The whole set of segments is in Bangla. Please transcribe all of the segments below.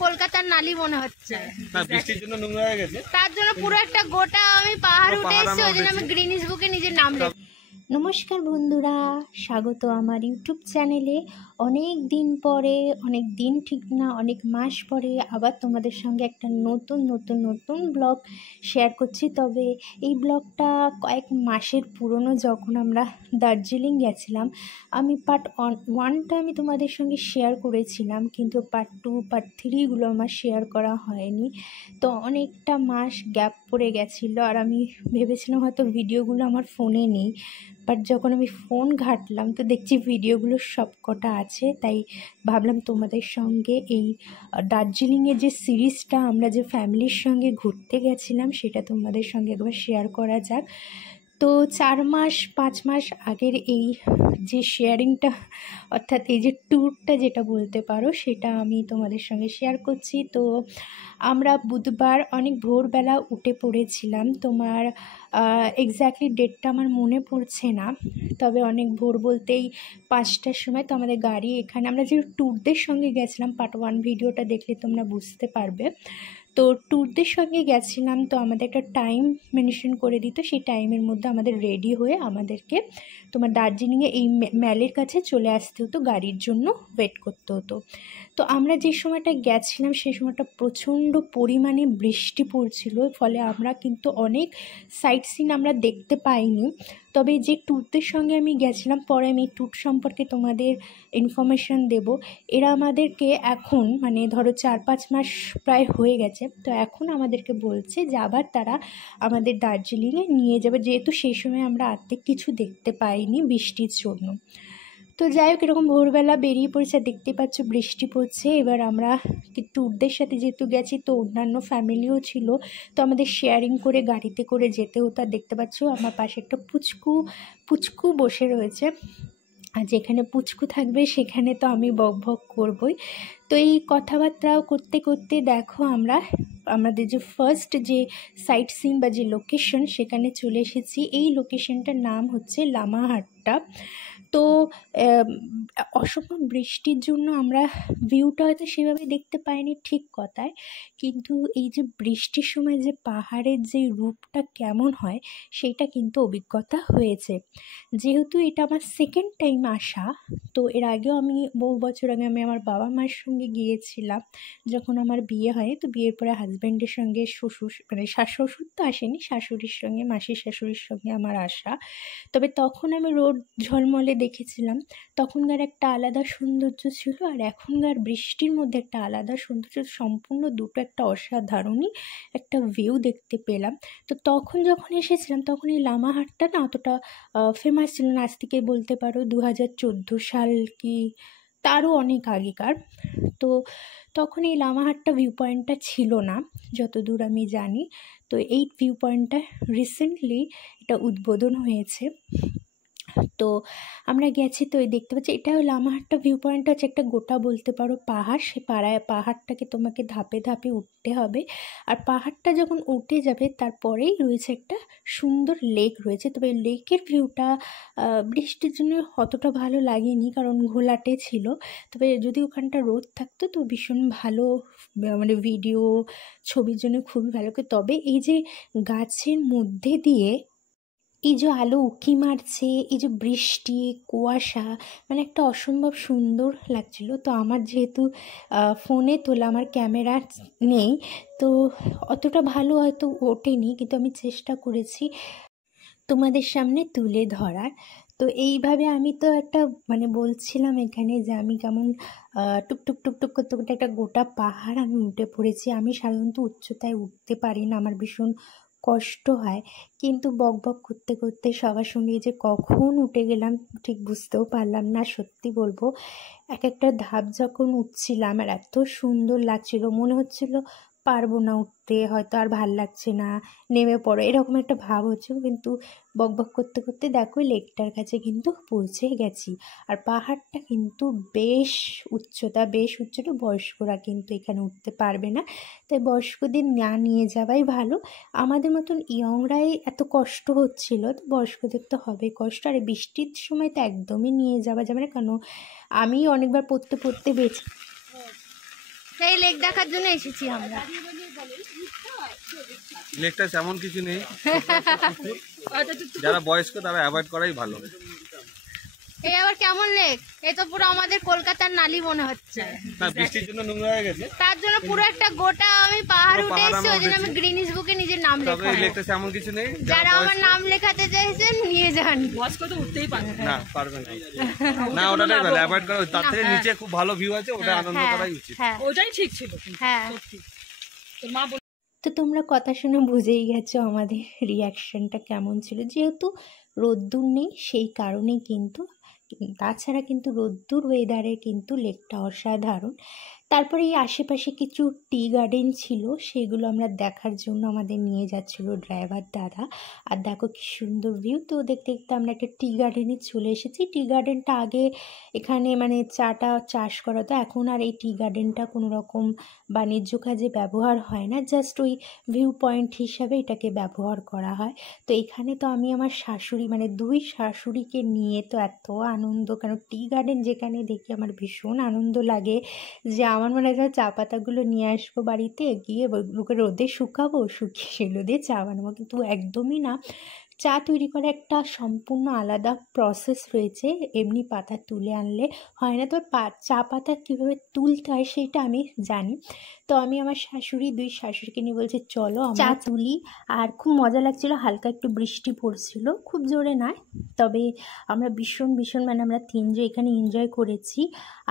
কলকাতার নালি মনে হচ্ছে, বৃষ্টির জন্য নোংরা হয়ে গেছে, তার জন্য পুরো একটা গোটা আমি পাহাড় উঠে এসেছি, ওই জন্য আমি গ্রিনিস বুকে নিজের নাম লিখি। নমস্কার বন্ধুরা, স্বাগত আমার ইউটিউব চ্যানেলে। অনেক দিন পরে, অনেক দিন ঠিক না, অনেক মাস পরে আবার তোমাদের সঙ্গে একটা নতুন ব্লগ শেয়ার করছি। তবে এই ব্লগটা কয়েক মাসের পুরনো, যখন আমরা দার্জিলিং গেছিলাম। আমি পার্ট 1টা আমি তোমাদের সঙ্গে শেয়ার করেছিলাম, কিন্তু পার্ট 2, পার্ট 3গুলো আমার শেয়ার করা হয়নি। তো অনেকটা মাস গ্যাপ পড়ে গেছিলো, আর আমি ভেবেছিলাম হয়তো ভিডিওগুলো আমার ফোনে নেই। বাট যখন আমি ফোন ঘাঁটলাম তো দেখছি ভিডিওগুলো সব কটা আছে। তাই ভাবলাম তোমাদের সঙ্গে এই দার্জিলিংয়ের যে সিরিজটা আমরা যে ফ্যামিলির সঙ্গে ঘুরতে গেছিলাম সেটা তোমাদের সঙ্গে একবার শেয়ার করা যাক। তো 4-5 মাস আগের এই যে শেয়ারিংটা, অর্থাৎ এই যে ট্যুরটা যেটা বলতে পারো, সেটা আমি তোমাদের সঙ্গে শেয়ার করছি। তো আমরা বুধবার অনেক ভোরবেলা উঠে পড়েছিলাম। তোমার এক্স্যাক্টলি ডেটটা আমার মনে পড়ছে না, তবে অনেক ভোর বলতেই 5টার সময়। তো আমাদের গাড়ি এখানে, আমরা যে ট্যুরদের সঙ্গে গেছিলাম, পার্ট 1 ভিডিওটা দেখলে তোমরা বুঝতে পারবে। তো ট্যুরদের সঙ্গে গেছিলাম, তো আমাদের একটা টাইম মেনশন করে দিত, সেই টাইমের মধ্যে আমাদের রেডি হয়ে আমাদেরকে তোমার দার্জিলিংয়ে এই ম্যালের কাছে চলে আসতে হতো, গাড়ির জন্য ওয়েট করতে হতো। তো আমরা যে সময়টা গেছিলাম সেই সময়টা প্রচণ্ড পরিমাণে বৃষ্টি পড়ছিল, ফলে আমরা কিন্তু অনেক সাইট সিন আমরা দেখতে পাইনি। তবে যে ট্যুরদের সঙ্গে আমি গেছিলাম, পরে আমি ট্যুর সম্পর্কে তোমাদের ইনফরমেশান দেব। এরা আমাদেরকে এখন, মানে ধরো 4-5 মাস প্রায় হয়ে গেছে, তো এখন আমাদেরকে বলছে যে আবার তারা আমাদের দার্জিলিংয়ে নিয়ে যাবে, যেহেতু সেই সময় আমরা আর্ধেক কিছু দেখতে পাইনি বৃষ্টির জন্য। তো যাই হোক, এরকম ভোরবেলা বেরিয়ে পড়েছে, দেখতে পাচ্ছ বৃষ্টি পড়ছে। এবার আমরা ট্যুরদের সাথে যেহেতু গেছি, তো অন্যান্য ফ্যামিলিও ছিল, তো আমাদের শেয়ারিং করে গাড়িতে করে যেতে হতো। আর দেখতে পাচ্ছ আমার পাশে একটা পুচকু বসে রয়েছে, আর যেখানে পুচকু থাকবে সেখানে তো আমি বক করবই। তো এই কথাবার্তাও করতে করতে দেখো আমাদের যে ফার্স্ট যে সাইট সিন বা যে লোকেশন, সেখানে চলে এসেছি। এই লোকেশনটার নাম হচ্ছে লামাহাট্টা। তো অসম্ভব বৃষ্টির জন্য আমরা ভিউটা হয়তো সেভাবে দেখতে পাইনি, ঠিক কথায়, কিন্তু এই যে বৃষ্টির সময় যে পাহাড়ের যে রূপটা কেমন হয় সেইটা কিন্তু অভিজ্ঞতা হয়েছে। যেহেতু এটা আমার সেকেন্ড টাইম আসা, তো এর আগেও আমি বহু বছর আগে আমি আমার বাবা মার সঙ্গে গিয়েছিলাম যখন আমার বিয়ে হয়। তো বিয়ের পরে হাজব্যান্ডের সঙ্গে শ্বশুর, মানে শ্বশুর তো আসেনি, শাশুড়ির সঙ্গে, মাসির শাশুড়ির সঙ্গে আমার আসা। তবে তখন আমি রোদ ঝলমলে দেখেছিলাম, তখনকার একটা আলাদা সৌন্দর্য ছিল, আর এখনকার বৃষ্টির মধ্যে একটা আলাদা সৌন্দর্য, সম্পূর্ণ দুটো একটা অসাধারণই একটা ভিউ দেখতে পেলাম। তো তখন যখন এসেছিলাম তখন এই লামাহাটটা না অতটা ফেমাস ছিল না, আজ থেকে বলতে পারো 2014 সাল কি তারও অনেক আগেকার। তো তখন এই লামাহাট্টা ভিউ পয়েন্টটা ছিল না যতদূর আমি জানি। তো এই ভিউ পয়েন্টটা রিসেন্টলি এটা উদ্বোধন হয়েছে। তো আমরা গেছি, তো দেখতে পাচ্ছি এটা লামাহাট্টা ভিউ পয়েন্টটা হচ্ছে একটা গোটা বলতে পারো পাহাড়। সে পাহাড়টাকে তোমাকে ধাপে ধাপে উঠতে হবে, আর পাহাড়টা যখন উঠে যাবে তারপরেই রয়েছে একটা সুন্দর লেক রয়েছে। তবে লেকের ভিউটা বৃষ্টির জন্য অতটা ভালো লাগেনি, কারণ ঘোলাটে ছিল। তবে যদি ওখানটা রোদ থাকতো তো ভীষণ ভালো, মানে ভিডিও ছবির জন্য খুবই ভালো। তবে এই যে গাছের মধ্যে দিয়ে এই যে আলো উঁকি মারছে, এই যে বৃষ্টি, কুয়াশা, মানে একটা অসম্ভব সুন্দর লাগছিল। তো আমার যেহেতু ফোনে তোলা, আমার ক্যামেরা নেই, তো অতটা ভালো হয়তো ওঠেনি, কিন্তু আমি চেষ্টা করেছি তোমাদের সামনে তুলে ধরার। তো এইভাবে আমি তো একটা, মানে বলছিলাম এখানে যে আমি কেমন টুকটুক করতে করতে একটা গোটা পাহাড় আমি উঠে পড়েছি। আমি সাধারণত উচ্চতায় উঠতে পারি না, আমার ভীষণ কষ্ট হয়, কিন্তু বক করতে করতে সবার সঙ্গে যে কখন উঠে গেলাম ঠিক বুঝতেও পারলাম না। সত্যি বলবো, এক একটা ধাপ যখন উঠছিলাম আর এত সুন্দর লাগছিল, মনে হচ্ছিল পারবো না উঠতে, হয়তো আর ভাল লাগছে না, নেমে পড়ো, এরকম একটা ভাব হচ্ছে। কিন্তু বকবক করতে করতে দেখো লেকটার কাছে কিন্তু পৌঁছে গেছি। আর পাহাড়টা কিন্তু বেশ উচ্চতা, বয়স্করা কিন্তু এখানে উঠতে পারবে না, তাই বয়স্কদের না নিয়ে যাওয়াই ভালো। আমাদের মতন ইয়ংরাই এত কষ্ট হচ্ছিল, তো বয়স্কদের তো হবে কষ্ট। আর বৃষ্টির সময় তো একদমই নিয়ে যাওয়া যাবে না, কারণ আমি অনেকবার পড়তে বেঁচে সেই লেক দেখার জন্য এসেছি আমরা। লেকটা তেমন কিছু নেই, যারা বয়স্ক তারা অ্যাভয়েড করাই ভালো। এই আবার কেমন লেক? এই তো পুরো আমাদের কলকাতার নালি মনে হচ্ছে। না, বৃষ্টির জন্য নোংরা হয়ে গেছে, তার জন্য পুরো একটা গোটা আমি পাহাড় উঠে এসেছি, ওই জন্য আমি গ্রিনিস বুকে নিজের নাম তবে এই লেখা। লেকটা তেমন কিছু নেই, যারা আমার নাম লেখাতে চাইছেন নিয়ে যান। বয়স্ক তো উঠতেই পারবে না পারবে না, না ওটাটাই ভালো, অ্যাভয়েড করা। তার থেকে নিচে খুব ভালো ভিউ আছে, ওটা আনন্দ করাই উচিত। হ্যাঁ ওটাই ঠিক ছিল। হ্যাঁ। তোর মা তো তোমরা কথা শুনে বুঝেই গেছো আমাদের রিয়াকশানটা কেমন ছিল। যেহেতু রোদ্দুর নেই সেই কারণেই কিন্তু, তাছাড়া কিন্তু রোদ্দুর ওয়েদারে কিন্তু লেকটা অসাধারণ। তারপরে এই আশেপাশে কিছু টি গার্ডেন ছিল, সেগুলো আমরা দেখার জন্য আমাদের নিয়ে যাচ্ছিলো ড্রাইভার দাদা। আর দেখো কি সুন্দর ভিউ। তো দেখতে দেখতে আমরা একটা টি গার্ডেনে চলে এসেছি। টি গার্ডেনটা আগে এখানে মানে চাটা চাষ করা, তো এখন আর এই টি গার্ডেনটা কোনো রকম বাণিজ্য কাজে ব্যবহার হয় না, জাস্ট ওই ভিউ পয়েন্ট হিসাবে এটাকে ব্যবহার করা হয়। তো এখানে তো আমি আমার শাশুড়ি মানে দুই শাশুড়িকে নিয়ে তো এত আনন্দ, কারণ টি গার্ডেন যেখানে দেখি আমার ভীষণ আনন্দ লাগে যে আমার মনে হয় চা পাতাগুলো নিয়ে আসবো বাড়িতে, গিয়ে ওগুলোকে রোদে শুকাবো, শুকিয়ে সেগুলো দিয়ে চা বানাবো। কিন্তু একদমই না, চা তৈরি করা একটা সম্পূর্ণ আলাদা প্রসেস রয়েছে, এমনি পাতা তুলে আনলে হয় না। তো চা পাতা কীভাবে তুলতে হয় সেটা আমি জানি। তো আমি আমার দুই শাশুড়িকে নিয়ে বলছি চলো চা তুলি। আর খুব মজা লাগছিলো, হালকা একটু বৃষ্টি পড়ছিল, খুব জোরে নয়, তবে আমরা ভীষণ মানে আমরা তিনজন এখানে এনজয় করেছি।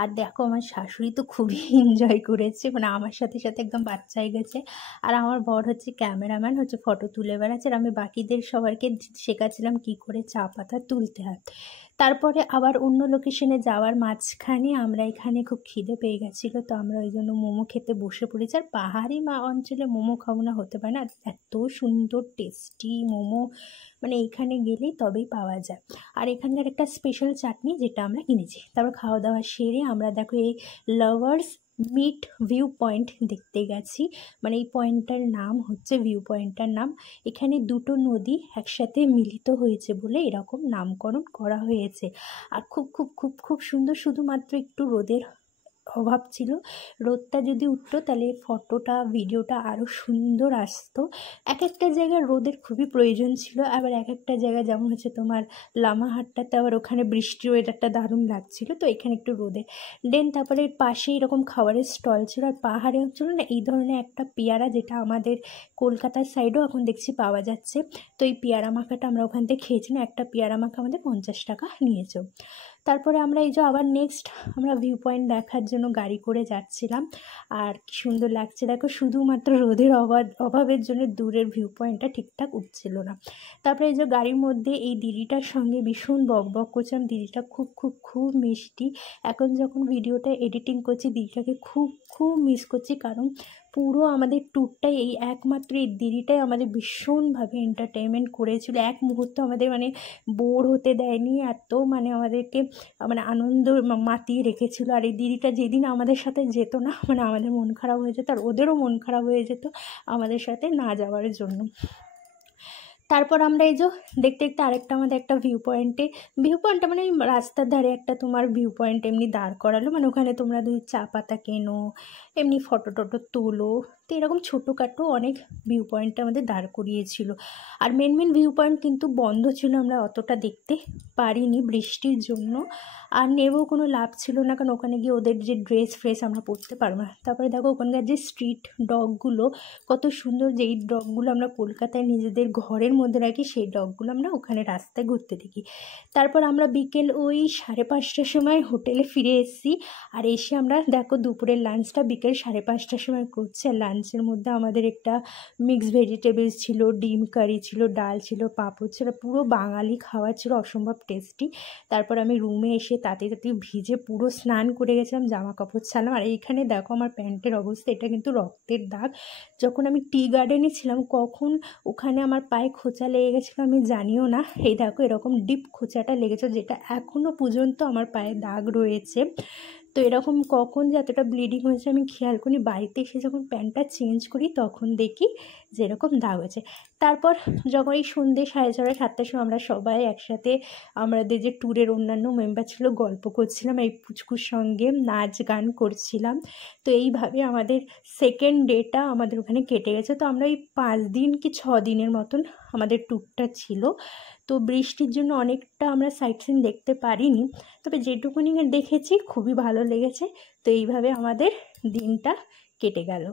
আর দেখো আমার শাশুড়ি তো খুবই এনজয় করেছে, মানে আমার সাথে সাথে একদম বাচ্চা হয়ে গেছে। আর আমার বর হচ্ছে ক্যামেরাম্যান, হচ্ছে ফটো তুলে বেড়াচ্ছে, আর আমি বাকিদের সবাইকে শেখাচ্ছিলাম কি করে চা পাতা তুলতে হয়। তারপরে আবার অন্য লোকেশনে যাওয়ার মাঝখানে আমরা এখানে খুব খিদে পেয়ে গেছিলো, তো আমরা ওই জন্য মোমো খেতে বসে পড়েছি। আর পাহাড়ি অঞ্চলে মোমো খাবো না হতে পারে না, এত সুন্দর টেস্টি মোমো মানে এইখানে গেলেই তবেই পাওয়া যায়। আর এখানকার একটা স্পেশাল চাটনি যেটা আমরা কিনেছি। তারপর খাওয়া দাওয়া সেরে আমরা দেখো এই লাভার্স মিট ভিউ পয়েন্ট দেখতে গেছি, মানে এই পয়েন্টটার নাম হচ্ছে ভিউ পয়েন্টটার নাম। এখানে দুটো নদী একসাথে মিলিত হয়েছে বলে এরকম নামকরণ করা হয়েছে। আর খুব খুব খুব খুব সুন্দর, শুধুমাত্র একটু রোদের অভাব ছিল, রোদটা যদি উঠতো তাহলে ফটোটা ভিডিওটা আরও সুন্দর আসতো। এক একটা জায়গায় রোদের খুবই প্রয়োজন ছিল, আবার এক একটা জায়গায় যেমন হচ্ছে তোমার লামাহাটটাতে আবার ওখানে বৃষ্টির ওয়েদারটা দারুণ লাগছিলো, তো এখানে একটু রোদে দেন। তারপরে পাশে এরকম খাবারের স্টল ছিল। আর পাহাড়ে হচ্ছিল না এই ধরনের একটা পেয়ারা, যেটা আমাদের কলকাতার সাইডেও এখন দেখছি পাওয়া যাচ্ছে। তো এই পেয়ারা মাখাটা আমরা ওখান থেকে খেয়েছিলাম, একটা পেয়ারা মাখা আমাদের 50 টাকা নিয়েছে। তারপরে আমরা এই যে আবার নেক্সট আমরা ভিউ পয়েন্ট দেখার জন্য গাড়ি করে যাচ্ছিলাম। আর কি সুন্দর লাগছে দেখো, শুধুমাত্র রোদের অভাবের জন্য দূরের ভিউ পয়েন্টটা ঠিকঠাক উঠছিল না। তারপরে এই যে গাড়ির মধ্যে এই দিদিটার সঙ্গে ভীষণ বকবক করছিলাম, দিদিটা খুব খুব খুব মিষ্টি। এখন যখন ভিডিওটা এডিটিং করছি দিদিটাকে খুব খুব মিস করছি, কারণ পুরো আমাদের ট্যুরটাই এই একমাত্র এই দিদিটাই আমাদের ভীষণভাবে এন্টারটেনমেন্ট করেছিল, এক মুহূর্ত আমাদের মানে বোর হতে দেয়নি, এত মানে আমাদেরকে মানে আনন্দ মাতিয়ে রেখেছিল। আর এই দিদিটা যেদিন আমাদের সাথে যেত না, মানে আমাদের মন খারাপ হয়ে যেত, আর ওদেরও মন খারাপ হয়ে যেত আমাদের সাথে না যাওয়ার জন্য। তারপর আমরা এই যে দেখতে দেখতে আরেকটা আমাদের একটা ভিউ পয়েন্টটা মানে রাস্তার ধারে একটা তোমার ভিউ পয়েন্ট এমনি দাঁড় করালো, মানে ওখানে তোমরা চা পাতা কেনো, এমনি ফটো টটো তোলো, তো এরকম ছোটোখাটো অনেক ভিউ পয়েন্টটা আমাদের দাঁড় করিয়েছিল। আর মেন ভিউ পয়েন্ট কিন্তু বন্ধ ছিল, আমরা অতটা দেখতে পারিনি বৃষ্টির জন্য, আর নেবেও কোনো লাভ ছিল না, কারণ ওখানে গিয়ে ওদের যে ড্রেস আমরা পরতে পারবো না। তারপরে দেখো ওখানকার যে স্ট্রিট ডগগুলো কত সুন্দর, যেই ডগগুলো আমরা কলকাতায় নিজেদের ঘরের মধ্যে রাখি সেই ডগগুলো আমরা ওখানে রাস্তায় ঘুরতে দেখি। তারপর আমরা বিকেল ওই 5:30টার সময় হোটেলে ফিরে এসেছি। আর এসে আমরা দেখো দুপুরের লাঞ্চটা বিকেল বিকেল 5:30টার সময় করছি। আর লাঞ্চের মধ্যে আমাদের একটা মিক্সড ভেজিটেবলস ছিল, ডিম কারি ছিল, ডাল ছিল, পাঁপড় ছিল, পুরো বাঙালি খাবার ছিল, অসম্ভব টেস্টি। তারপর আমি রুমে এসে তাতে ভিজে পুরো স্নান করে গেছিলাম, জামা কাপড় ছাড়লাম। আর এইখানে দেখো আমার প্যান্টের অবস্থা, এটা কিন্তু রক্তের দাগ। যখন আমি টি গার্ডেনে ছিলাম কখন ওখানে আমার পায়ে খোঁচা লেগে গেছিলো আমি জানিও না। এই দেখো এরকম ডিপ খোঁচাটা লেগেছে, যেটা এখনও পর্যন্ত আমার পায়ে দাগ রয়েছে। তো এরকম কখন যে এতটা ব্লিডিং হয়েছে আমি খেয়াল করি, বাড়িতে এসে যখন প্যান্টটা চেঞ্জ করি তখন দেখি যে এরকম দাগ হয়েছে। তারপর যখন এই সন্ধ্যে 6:30 7টার সময় আমরা সবাই একসাথে আমাদের যে ট্যুরের অন্যান্য মেম্বার ছিল গল্প করছিলাম, এই পুচকুর সঙ্গে নাচ গান করছিলাম। তো এইভাবে আমাদের সেকেন্ড ডেটা আমাদের ওখানে কেটে গেছে। তো আমরা এই 5 দিন কি 6 দিনের মতন আমাদের ট্যুরটা ছিল। তো বৃষ্টির জন্য অনেকটা আমরা সাইট সিন দেখতে পারিনি, তবে যেটুকুনি দেখেছি খুবই ভালো লেগেছে। তো এইভাবে আমাদের দিনটা কেটে গেল।